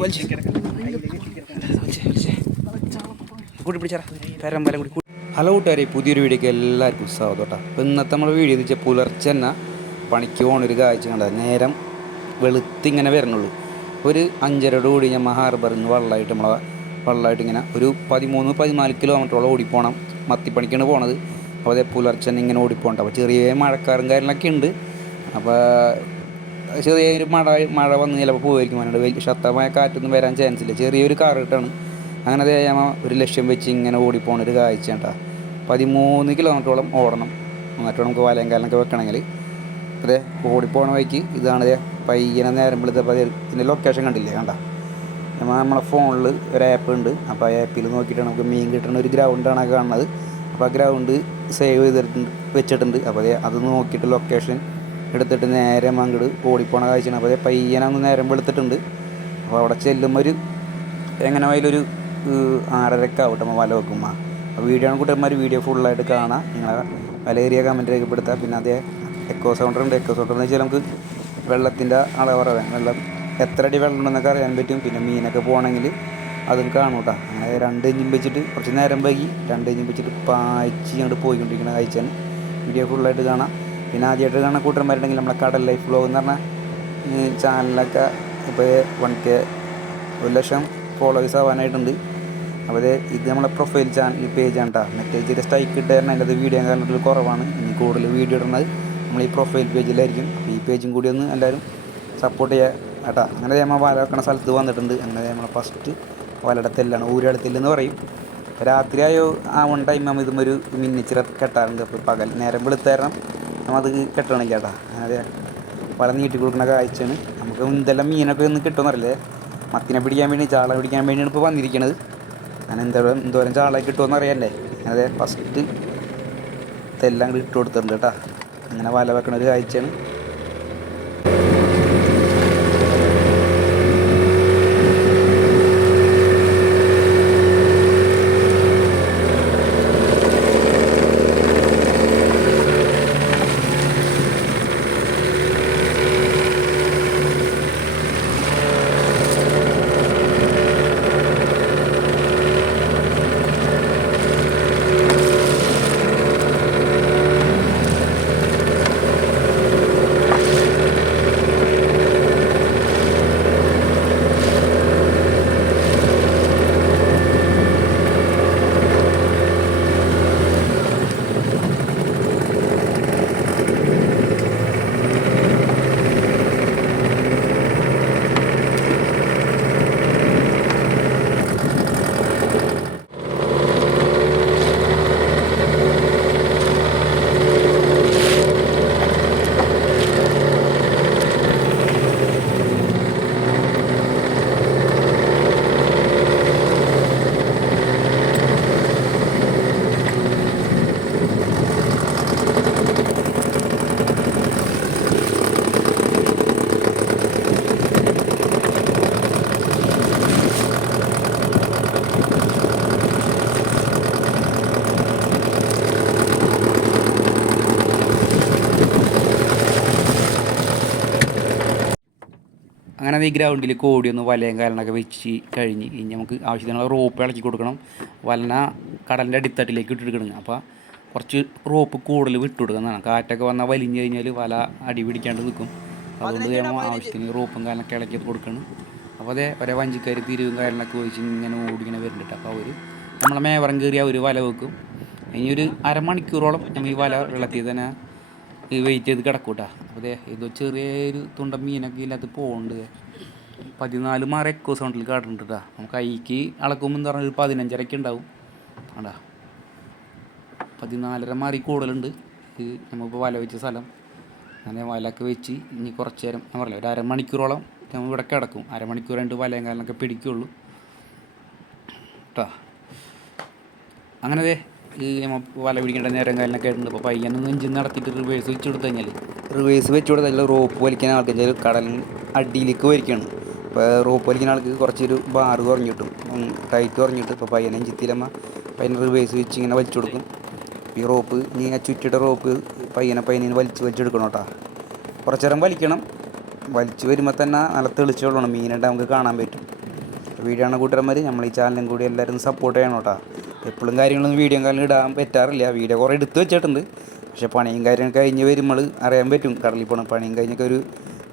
പിടിച്ചാ. ഹലോ കൂട്ടുകാരെ പുതിയൊരു വീഡിയോക്ക് എല്ലാവർക്കും സ്വാഗതം കേട്ടോ. അപ്പോൾ ഇന്നത്തെ നമ്മൾ വീഡിയോ എന്ന് വെച്ചാൽ പുലർച്ചെ തന്നെ പണിക്ക് പോകണൊരു കാഴ്ച കണ്ട നേരം വെളുത്തിങ്ങനെ വരണുള്ളൂ. ഒരു അഞ്ചരയോട് കൂടി ഞാൻ ഹാർബറിൽ നിന്ന് വെള്ളമായിട്ട് നമ്മളെ വെള്ളമായിട്ട് ഇങ്ങനെ ഒരു പതിമൂന്ന് പതിനാല് കിലോമീറ്ററോളം ഓടിപ്പോണം. മത്തിപ്പണിക്കാണ് പോണത്. അപ്പോൾ അതേ പുലർച്ചെ ഇങ്ങനെ ഓടിപ്പോണ്ട. അപ്പോൾ ചെറിയ മഴക്കാരും കാര്യങ്ങളൊക്കെ ഉണ്ട്. അപ്പോൾ ചെറിയൊരു മഴ മഴ വന്ന് ചിലപ്പോൾ പോയിരിക്കും അതിനോട് വലിയ ശക്തമായ കാറ്റൊന്നും വരാൻ ചാൻസ് ഇല്ല. ചെറിയൊരു കാർ കിട്ടാണ്. അങ്ങനെ ഞാൻ ഒരു ലക്ഷ്യം വെച്ച് ഇങ്ങനെ ഓടിപ്പോണ ഒരു കാഴ്ച കേട്ടോ പതിമൂന്ന് കിലോമീറ്ററോളം ഓടണം. എന്നിട്ട് നമുക്ക് വലയങ്കാലൊക്കെ വെക്കണമെങ്കിൽ. അതെ ഓടിപ്പോണ വഴിക്ക് ഇതാണ് പയ്യനെ നേരം വെളുത്തപ്പോൾ അതേ ഇതിന്റെ ലൊക്കേഷൻ കണ്ടില്ലേ? കണ്ട? നമ്മൾ നമ്മളെ ഫോണിൽ ഒരു ആപ്പ് ഉണ്ട്. അപ്പോൾ ആ ആപ്പിൽ നോക്കിയിട്ടാണ് നമുക്ക് മീൻ കിട്ടുന്ന ഒരു ഗ്രൗണ്ടാണ് കാണുന്നത്. അപ്പോൾ ആ ഗ്രൗണ്ട് സേവ് ചെയ്തിട്ടുണ്ട് വെച്ചിട്ടുണ്ട്. അപ്പോൾ അത് നോക്കിയിട്ട് ലൊക്കേഷൻ എടുത്തിട്ട് നേരെ അങ്ങോട്ട് ഓടിപ്പോണ കാഴ്ചയാണ്. അപ്പോൾ അതേ പയ്യനെ ഒന്ന് നേരം വെളുത്തിട്ടുണ്ട്. അപ്പോൾ അവിടെ ചെല്ലുമ്പോൾ ഒരു എങ്ങനെ വയലൊരു ആറരക്ക് ആവട്ടെ വല വെക്കുമ്പോൾ അപ്പോൾ വീഡിയോ കൂട്ടന്മാർ വീഡിയോ ഫുള്ളായിട്ട് കാണാം. നിങ്ങളെ വിലയേറിയ കമന്റ് രേഖപ്പെടുത്താം. പിന്നെ അതേ എക്കോ സൗണ്ടർ ഉണ്ട്. എക്കോ സൗണ്ടർ എന്ന് വെച്ചാൽ നമുക്ക് വെള്ളത്തിന്റെ അളവ് പറയാം. വെള്ളം എത്ര അടി വെള്ളം ഉണ്ടെന്നൊക്കെ അറിയാൻ പറ്റും. പിന്നെ മീനൊക്കെ പോകണമെങ്കിൽ അതും കാണും കേട്ടോ. അങ്ങനെ രണ്ട് ഇഞ്ചും വെച്ചിട്ട് കുറച്ച് നേരം വൈകി രണ്ട് ഇഞ്ചും വെച്ചിട്ട് പായ്ച്ച് അങ്ങോട്ട് പോയിക്കൊണ്ടിരിക്കുന്ന കാഴ്ചയാണ്. വീഡിയോ ഫുള്ളായിട്ട് കാണാം. പിന്നെ ആദ്യമായിട്ട് കാണാൻ കൂട്ടന്മാരുണ്ടെങ്കിൽ നമ്മളെ കടൽ ലൈഫ് ബ്ലോഗ് എന്ന് പറഞ്ഞാൽ ഈ ചാനലൊക്കെ ഇപ്പോൾ വൺ കെ ഒരു ലക്ഷം ഫോളോവേഴ്സ് ആവാനായിട്ടുണ്ട്. അപ്പോൾ ഇത് നമ്മളെ പ്രൊഫൈൽ ചാനൽ പേജാണ് കേട്ടോ മറ്റേ ജസ്റ്റ് സ്ട്രൈക്ക് ഇട്ട് തരണം അതിന്റെ വീഡിയോ കാരണത്തിൽ കുറവാണ്. ഇനി കൂടുതൽ വീഡിയോ ഇടുന്നത് നമ്മൾ ഈ പ്രൊഫൈൽ പേജിലായിരിക്കും അപ്പോൾ ഈ പേജും കൂടി ഒന്ന് എല്ലാവരും സപ്പോർട്ട് ചെയ്യുക കേട്ടോ അങ്ങനെ നമ്മൾ വല വെക്കണ സ്ഥലത്ത് വന്നിട്ടുണ്ട്. അങ്ങനെ നമ്മൾ ഫസ്റ്റ് വലടത്തെല്ലാണ് ഊരടത്തെല്ലെന്ന് പറയും. രാത്രിയായോ ആ വൺ ടൈം നമ്മൾ ഇതും ഒരു മിന്നിച്ചിറ കെട്ടാറുണ്ട്. അപ്പോൾ പകൽ നേരം വെളുത്തേരണം. അത് കെട്ടണില്ല കേട്ടോ. അങ്ങനെ വല നീട്ടി കൊടുക്കുന്ന കാഴ്ചയാണ് നമുക്ക് എന്തെല്ലാം മീനൊക്കെ ഒന്ന് കിട്ടുമെന്നറിയില്ലേ? മത്തിനെ പിടിക്കാൻ വേണ്ടി ചാള പിടിക്കാൻ വേണ്ടിയാണ് ഇപ്പോൾ വന്നിരിക്കണത്. ഞാൻ എന്തോരം എന്തോരം ചാള കിട്ടുമെന്ന് അറിയാല്ലേ? അതെ ഫസ്റ്റ് ഇതെല്ലാം ഇട്ട് കൊടുത്തിട്ടുണ്ട് കേട്ടോ. അങ്ങനെ വല വെക്കണ ഒരു കാഴ്ചയാണ് അങ്ങനെ ഈ ഗ്രൗണ്ടിൽ കോടി ഒന്ന് വലയും കാലനൊക്കെ വെച്ച് കഴിഞ്ഞ് ഇനി നമുക്ക് ആവശ്യത്തിനുള്ള റോപ്പ് ഇളക്കി കൊടുക്കണം. വലന കടലിന്റെ അടിത്തട്ടിലേക്ക് ഇട്ടെടുക്കണം അപ്പോൾ കുറച്ച് റോപ്പ് കൂടുതൽ വിട്ടു കൊടുക്കുന്നതാണ് കാറ്റൊക്കെ വന്നാൽ വലിഞ്ഞു കഴിഞ്ഞാൽ വല അടി പിടിക്കാണ്ട് നിൽക്കും അതുകൊണ്ട് നമ്മൾ ആവശ്യത്തിന് റോപ്പും കാലനൊക്കെ ഇളക്കി കൊടുക്കണം. അപ്പോൾ അതേ ഒരേ വഞ്ചിക്കാർ തിരിവും കാലനൊക്കെ ഒഴിച്ച് ഇങ്ങനെ ഓടിങ്ങനെ വരുന്നുണ്ട് അപ്പോൾ അവർ നമ്മളെ മേവറം കയറി അവർ വല വെക്കും. ഇനി ഒരു അരമണിക്കൂറോളം നമ്മൾ ഈ വല വെള്ളത്തിൽ തന്നെ ഈ വെയിറ്റ് ചെയ്ത് കിടക്കൂട്ടാ. അപ്പോൾ ഇത് ചെറിയൊരു തുണ്ടൻ മീനൊക്കെ ഇല്ലാത്ത പോകുന്നുണ്ട് പതിനാല് മാറ എക്കോ സൗണ്ടിൽ കാട്ടുന്നുണ്ട് കേട്ടോ നമുക്ക് കൈക്ക് അളക്കുമ്പോൾ എന്ന് പറഞ്ഞാൽ ഒരു പതിനഞ്ചരക്ക് ഉണ്ടാവും ആണ്ടാ. പതിനാലര മാറി കൂടുതലുണ്ട്. ഇത് നമ്മളിപ്പോൾ വല വെച്ച സ്ഥലം. അങ്ങനെ വലയൊക്കെ വെച്ച് ഇനി കുറച്ച് നേരം ഞാൻ പറഞ്ഞില്ല ഒരു അരമണിക്കൂറോളം നമ്മൾ ഇവിടെ കിടക്കും. അരമണിക്കൂർ രണ്ട് വലയും കാലമൊക്കെ പിടിക്കുള്ളൂ. കേട്ടോ അങ്ങനെ വല പിടിക്കേണ്ട നേരം കാലിനൊക്കെ ആയിട്ടുണ്ട്. അപ്പോൾ പയ്യനൊന്ന് എഞ്ചിൻ നടത്തിയിട്ട് റിവേഴ്സ് വെച്ച് കൊടുത്തു കഴിഞ്ഞാൽ റിവേഴ്സ് വെച്ച് കൊടുത്താൽ റോപ്പ് വലിക്കാൻ ആൾക്ക് വെച്ചാൽ കടലിന് അടിയിലേക്ക് വലിക്കുകയാണ് ഇപ്പോൾ റോപ്പ് വലിക്കുന്ന ആൾക്ക് കുറച്ചൊരു ബാറ് കുറഞ്ഞു കിട്ടും. ടൈറ്റ് കുറഞ്ഞിട്ട് ഇപ്പോൾ പയ്യനെ എഞ്ചിത്തിലമ്മ പയ്യനെ റിവേഴ്സ് വെച്ച് ഇങ്ങനെ വലിച്ചു കൊടുക്കും. ഈ റോപ്പ് നീ ആ ചുറ്റിയുടെ റോപ്പ് പയ്യനെ പയ്യനെ വലിച്ച് വലിച്ചെടുക്കണം കേട്ടോ. കുറച്ചു നേരം വലിക്കണം. വലിച്ചു വരുമ്പോൾ തന്നെ നല്ല തെളിച്ചോളണം വെള്ളമാണ് നമുക്ക് കാണാൻ പറ്റും. ആണ് കൂട്ടുകാരന്മാർ നമ്മൾ ഈ ചാനലും കൂടി എല്ലാവരും സപ്പോർട്ട് ചെയ്യണം കേട്ടോ. എപ്പോഴും കാര്യങ്ങളൊന്നും വീഡിയോ കാലം ഇടാൻ പറ്റാറില്ല. വീഡിയോ കുറേ എടുത്ത് വെച്ചിട്ടുണ്ട്. പക്ഷെ പണിയും കാര്യങ്ങളും കഴിഞ്ഞ് വരുമ്പോൾ അറിയാൻ പറ്റും. കടലിൽ പോകണം പണിയും കഴിഞ്ഞൊക്കെ ഒരു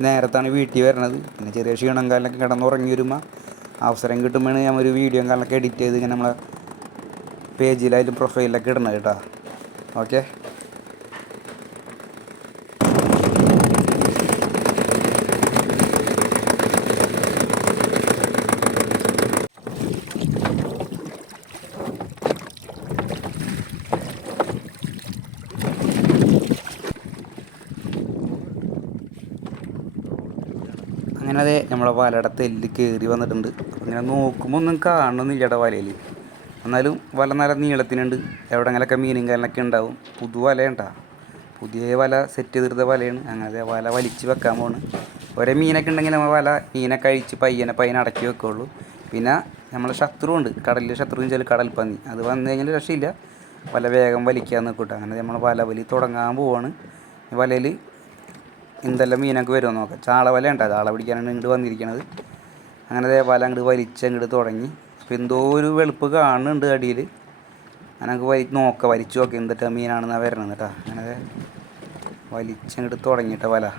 നേരത്താണ് വീട്ടിൽ വരണത്. പിന്നെ ചെറിയ ക്ഷീണം കാലിലൊക്കെ കിടന്നുറങ്ങി വരുമ്പോൾ അവസരം കിട്ടുമ്പോഴാണ് ഞാൻ ഒരു വീഡിയോ കാലിലൊക്കെ എഡിറ്റ് ചെയ്ത് ഇങ്ങനെ നമ്മളെ പേജിലായാലും പ്രൊഫൈലിലൊക്കെ ഇടണം കേട്ടോ. ഓക്കെ അങ്ങനെ നമ്മളെ വലയുടെ തെല്ല് കയറി വന്നിട്ടുണ്ട്. അങ്ങനെ നോക്കുമ്പോൾ ഒന്നും കാണണമെന്നില്ല ഇവിടെ വലയിൽ എന്നാലും വല നല്ല നീളത്തിനുണ്ട്. എവിടെങ്കിലൊക്കെ മീനും കാലിനൊക്കെ ഉണ്ടാവും. പുതു വലയുണ്ടാ പുതിയ വല സെറ്റ് ചെയ്തെടുത്ത വലയാണ്. അങ്ങനെ വല വലിച്ച് വെക്കാൻ പോണ്. ഒരേ മീനൊക്കെ ഉണ്ടെങ്കിൽ നമ്മൾ വല മീനെ കഴിച്ച് പയ്യനെ പയ്യൻ അടക്കി വെക്കുള്ളൂ. പിന്നെ നമ്മളെ ശത്രു ഉണ്ട്. കടലിൽ ശത്രു എന്ന് കടൽ കടൽപ്പന്നി അത് വന്നു കഴിഞ്ഞാൽ രക്ഷയില്ല. വല വേഗം വലിക്കാൻ നിൽക്കട്ടെ അങ്ങനെ നമ്മൾ വല വലി തുടങ്ങാൻ പോവാണ്. വലയിൽ എന്തെല്ലാം മീനൊക്കെ വരുമോ നോക്കാം. ചാള വല ഉണ്ട്? ചാള പിടിക്കാനാണ് ഇങ്ങോട്ട് വന്നിരിക്കണത്. അങ്ങനെ വല അങ്ങോട്ട് വലിച്ച് അങ്ങോട്ട് തുടങ്ങി. അപ്പോൾ എന്തോ ഒരു വെളുപ്പ് കാണുന്നുണ്ട് അടിയിൽ അങ്ങനക്ക് വലി നോക്കാം വലിച്ചു നോക്കാം എന്തിട്ടാ മീനാണെന്നാണ് വരണത് കേട്ടോ. അങ്ങനെ വലിച്ചങ്ങോട്ട് തുടങ്ങിയിട്ട വല.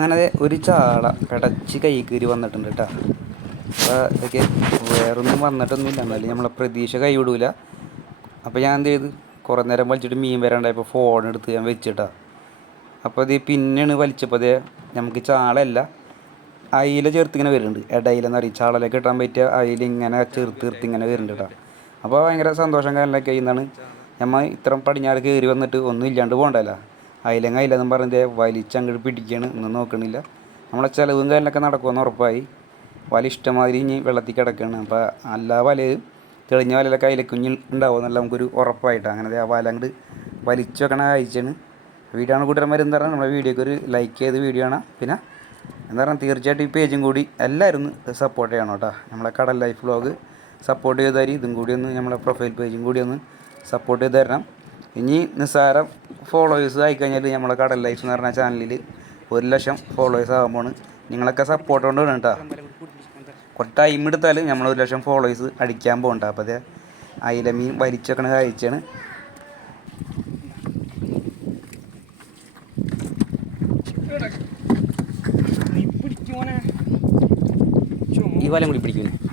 അങ്ങനെ ഒരു ചാള കടച്ച് കൈ കീറി വന്നിട്ടുണ്ട് കേട്ടോ അപ്പോൾ ഇതൊക്കെ വേറൊന്നും വന്നിട്ടൊന്നുമില്ല. എന്നാലും നമ്മളെ പ്രതീക്ഷ കൈവിടൂല. അപ്പോൾ ഞാൻ എന്ത് ചെയ്ത്? കുറേ നേരം വലിച്ചിട്ട് മീൻ വരാണ്ടായപ്പോൾ ഫോൺ എടുത്ത് ഞാൻ വെച്ചിട്ടാ. അപ്പോൾ ഇത് പിന്നെയാണ് വലിച്ചപ്പോൾ നമുക്ക് ചാളല്ല അയില ചേർത്ത് ഇങ്ങനെ വരുന്നുണ്ട്. ഇടയിലെന്ന് പറയും. ചാളയിലേക്ക് കിട്ടാൻ പറ്റിയ അയില ഇങ്ങനെ ചേർത്ത് ചേർത്ത് ഇങ്ങനെ വരുന്നുണ്ട് കേട്ടോ അപ്പോൾ ഭയങ്കര സന്തോഷം കാര്യങ്ങളൊക്കെ ചെയ്യുന്നതാണ് നമ്മൾ ഇത്രയും പടിഞ്ഞാറ് കയറി വന്നിട്ട് ഒന്നും ഇല്ലാണ്ട് പോകണ്ടല്ലോ അയിലങ്ങ അയിലെന്നും പറഞ്ഞ് വലിച്ചങ്ങോട്ട് പിടിക്കുകയാണ് ഒന്നും നോക്കണില്ല. നമ്മളെ ചിലവും കാര്യങ്ങളൊക്കെ നടക്കുമെന്ന് ഉറപ്പായി. വല ഇഷ്ടമാതിരി ഇനി വെള്ളത്തിൽ കിടക്കുകയാണ് അപ്പോൾ എല്ലാ വലയും തെളിഞ്ഞ വലയിലൊക്കെ അയിലക്കുഞ്ഞ് ഉണ്ടാവും എന്നല്ല നമുക്കൊരു ഉറപ്പായിട്ട്. അങ്ങനെ ആ വല അങ്ങോട്ട് വലിച്ചു വെക്കണ അയച്ചാണ് വീഡിയോ ആണ് കൂട്ടുകാരന്മാർ എന്താ പറയുക നമ്മുടെ വീഡിയോക്ക് ഒരു ലൈക്ക് ചെയ്ത് വീഡിയോ ആണ് പിന്നെ എന്താ പറയുക തീർച്ചയായിട്ടും ഈ പേജും കൂടി എല്ലാവരും സപ്പോർട്ട് ചെയ്യണം കേട്ടോ. നമ്മളെ കടൽ ലൈഫ് വ്ളോഗ് സപ്പോർട്ട് ചെയ്ത് തരും. ഇതും കൂടി ഒന്ന് നമ്മളെ പ്രൊഫൈൽ പേജും കൂടി ഒന്ന് സപ്പോർട്ട് ചെയ്ത് തരണം. ഇനി നിസ്സാരം ഫോളോവേഴ്സ് ആയിക്കഴിഞ്ഞാൽ നമ്മളെ കടൽ ലൈഫ് എന്ന് പറഞ്ഞ ചാനലിൽ ഒരു ലക്ഷം ഫോളോവേഴ്സ് ആകുമ്പോൾ നിങ്ങളൊക്കെ സപ്പോർട്ട് കൊണ്ട് വേണം കേട്ടോ കുറച്ച് ടൈം എടുത്താലും നമ്മൾ ഒരു ലക്ഷം ഫോളോവേഴ്സ് അടിക്കാൻ പോകണ്ട. അപ്പോൾ അതെ അയില മീൻ വരിച്ചൊക്കെ കഴിച്ചാണ് ഈ വലം കൂടി പിടിക്കുന്നു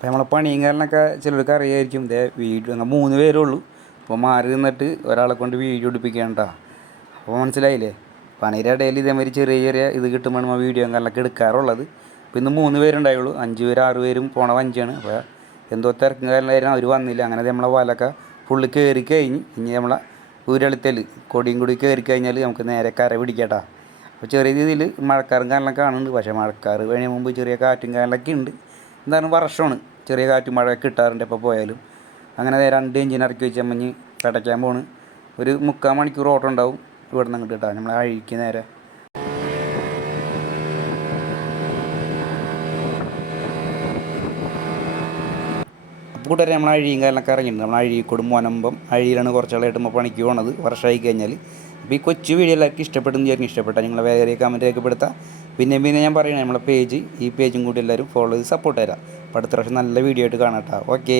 അപ്പോൾ നമ്മളെ പണിയും കാരണമൊക്കെ ചിലർക്ക് അറിയായിരിക്കും. ഇതേ വീഡിയോ നമ്മൾ മൂന്ന് പേരേ ഉള്ളൂ. അപ്പോൾ മാറി നിന്നിട്ട് ഒരാളെ കൊണ്ട് വീഡിയോ എടുപ്പിക്കേണ്ട അപ്പോൾ മനസ്സിലായില്ലേ? പണിയുടെ ഇടയിൽ ഇതേമാതിരി ചെറിയ ചെറിയ ഇത് കിട്ടുമ്പോൾ നമ്മൾ വീഡിയോ കാരണമൊക്കെ എടുക്കാറുള്ളത്. അപ്പോൾ ഇന്ന് മൂന്ന് പേരുണ്ടായുള്ളൂ. അഞ്ച് പേര് ആറ് പേരും പോണ അഞ്ചാണ് അപ്പോൾ എന്തോ തിരക്കും കാരണമായിരുന്നു അവർ വന്നില്ല. അങ്ങനെ നമ്മളെ വലൊക്കെ ഫുള്ള് കയറി കഴിഞ്ഞ് ഇനി നമ്മളെ ഊരളിത്തൽ കൊടിയും കൂടി കയറി കഴിഞ്ഞാൽ നമുക്ക് നേരെ കര പിടിക്കട്ടാ അപ്പോൾ ചെറിയ രീതിയിൽ മഴക്കാറും കാരണമൊക്കെ കാണുന്നുണ്ട്. പക്ഷേ മഴക്കാറ് കഴിഞ്ഞ മുമ്പ് ചെറിയ കാറ്റും കാരണമൊക്കെ ഉണ്ട്. എന്താണ് വർഷമാണ് ചെറിയ കാറ്റ് മഴ കിട്ടാറുണ്ട് എപ്പോൾ പോയാലും. അങ്ങനെ രണ്ട് എഞ്ചിൻ ഇറക്കി വെച്ച് അമ്മഞ്ഞ് പടയ്ക്കാൻ പോണ്. ഒരു മുക്കാൽ മണിക്കൂർ ഓട്ടം ഉണ്ടാവും ഇവിടെ നിന്ന് അങ്ങോട്ട് കിട്ടാൻ നമ്മളെ അഴിക്ക് നേരെ. കൂട്ടുകാരെ നമ്മൾ അഴിയും കാലൊക്കെ ഇറങ്ങിയിട്ടുണ്ട്. നമ്മൾ അഴീക്കോട് മുനമ്പം അഴിയിലാണ് കുറച്ചാളായിട്ട് നമ്മൾ പണിക്ക് പോണത്. വർഷമായി കഴിഞ്ഞാൽ അപ്പോൾ ഈ കൊച്ചു വീഡിയോ എല്ലാവർക്കും ഇഷ്ടപ്പെട്ടെന്ന് വിചാരിക്കും ഇഷ്ടപ്പെട്ടാൽ നിങ്ങളെ വേറെ കമന്റ് രേഖപ്പെടുത്താം പിന്നെ പിന്നെ ഞാൻ പറയണേ നമ്മളെ പേജ് ഈ പേജും കൂടി എല്ലാവരും ഫോളോ ചെയ്ത് സപ്പോർട്ട് തരാം. അപ്പോൾ അടുത്ത പ്രാവശ്യം നല്ല വീഡിയോ ആയിട്ട് കാണാം കേട്ടോ ഓക്കേ